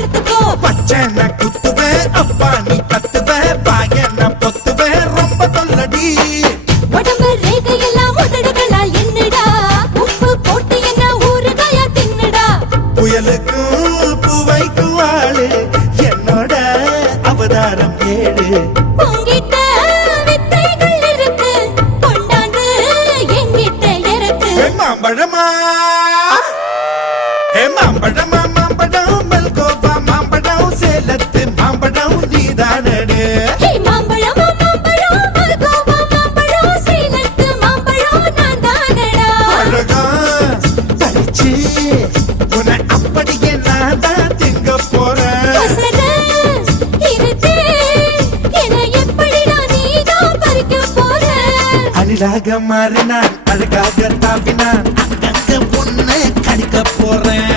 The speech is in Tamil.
அறுத்துக்கோ. பச்சனை குத்துவேன் அப்பா நீ கத்துவேன் பாயன பொத்துவேன் ரொம்ப தொல்லடி. உடம்பு ரேகையெல்லாம் உதடுகளால் என்னடா உப்பு போட்டு என்ன ஊறுகாயா தின்னுடா. புயலுக்கும் பூவைக்கும் ஆளு என்னோட அவதாரம் ஏழு. உங்கிட்ட வித்தைகள் இருக்கு கொண்டாந்து எங்கிட்ட இருக்கு. மாம்பழமா மாம்பழமா மாம்பழம் மல்கோவா மாம்பழம் சேலத்து மாம்பழம் நீதானே. மாம்பழம் மாம்பழம் மல்கோவா மாம்பழம் சேலத்து மாம்பழம் நான் தானடா. அழகா பறிச்சு உன்னை அப்படியே நான் தான் திங்க போறேன். அழகாக மாறினான் அழகாக தாவினான் அங்கங்க பொண்ணு கடிக்க போறேன்.